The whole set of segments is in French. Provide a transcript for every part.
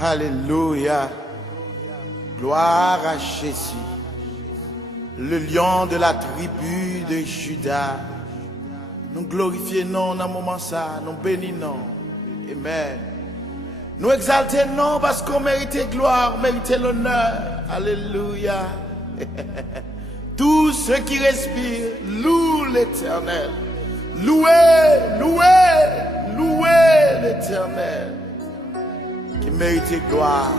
Alléluia. Gloire à Jésus, le lion de la tribu de Juda. Nous glorifions dans le moment ça, nous bénissons. Amen. Nous exaltons parce qu'on mérite gloire, mérite l'honneur. Alléluia. Tous ceux qui respirent louent l'Éternel. Louez, louez, louez l'Éternel, qui mérite gloire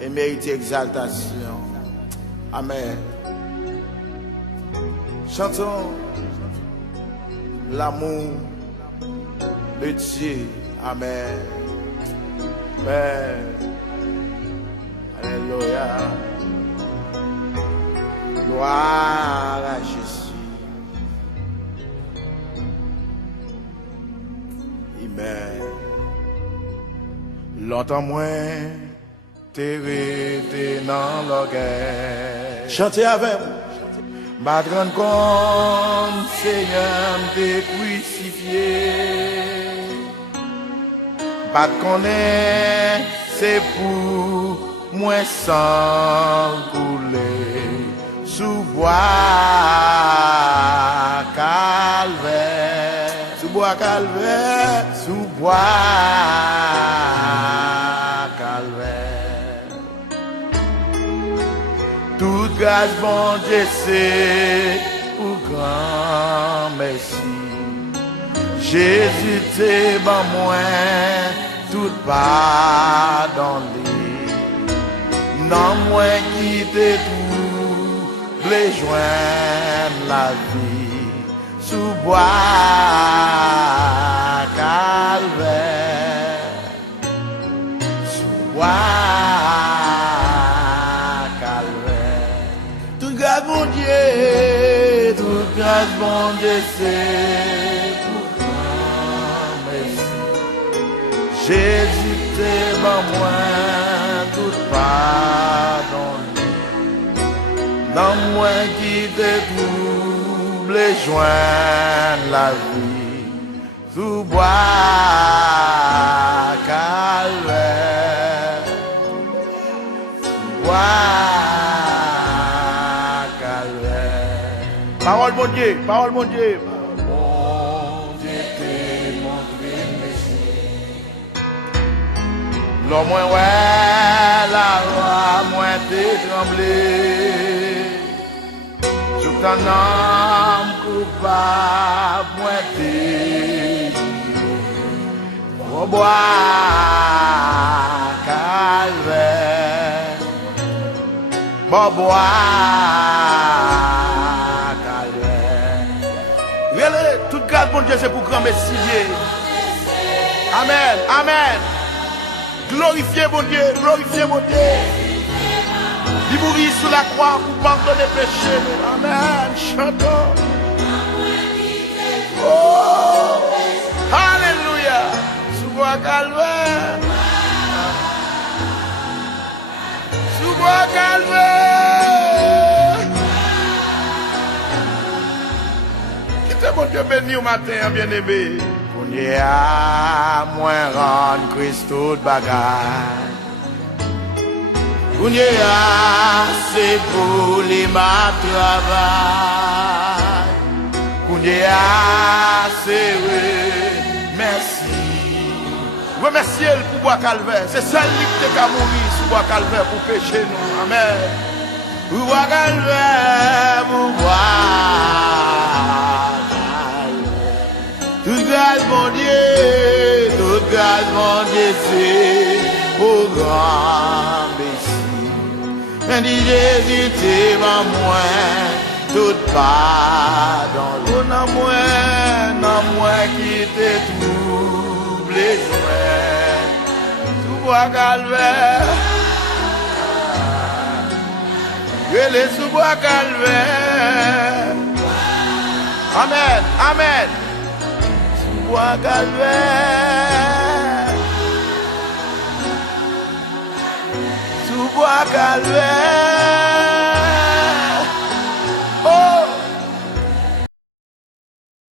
et mérite exaltation. Amen. Chantons l'amour de Dieu. Amen. Amen. Alléluia. Gloire à Jésus. Amen. Longtemps moins, t'es resté dans l'orgueil. Chantez avec moi. Ma grande compte, Seigneur, t'es crucifié. Pas de connaître, c'est pour moi sans couler sous bois calvaire, sous bois calvaire, sous bois calvaire. Toute grâce, bon Dieu, c'est pour grand merci. Jésus, t'es bon moins, tout pardon lui. Non moins qui t'es tout, les joindre la vie. Sous bois calvaire, sous bois calvaire. Toute grâce, mon Dieu, toute grâce, mon Dieu, c'est pour grand merci. Jésus, t'es bon moins, tout pardon. Non moins qui t'es tout, les joindre la vie, sous bois calvaire, sous bois calvaire. Parole mon Dieu, parole mon Dieu. Mon Dieu t'es montré Messie. L'homme ouais, la roi, moins t'es tremblé. Tout un homme coupable, moi t'es au bois calvaire, au bois calvaire. Regardez, toute grâce, bon Dieu, c'est pour grand Messie. Amen, amen. Glorifiez mon Dieu, glorifiez mon Dieu. Il mourit sous la croix pour pardonner les péchés. Amen. Chantons. Oh. Alléluia. Sous bois calvaire. Sous bois calvaire. Qui te bon Dieu béni au matin, bien-aimé. On y a moins rendre Christ toute bagaille. On y a, c'est pour les ma travail. On y a, c'est merci. Remerciez le pour bois calvaire. C'est celle qui a mourir sous bois calvaire pour pécher nous. Amen. Pour bois calvaire, pour bois calvaire. Toute grâce, mon Dieu, toute grâce, mon Dieu, c'est au grand Messie. Mais dit Jésus, t'es ma moins, tout pardon. Non moins qui t'es trouble les joints. Sous bois calvaire. Je les sous bois calvaire. Amen, amen. Sous bois calvaire. Sous bois calvaire.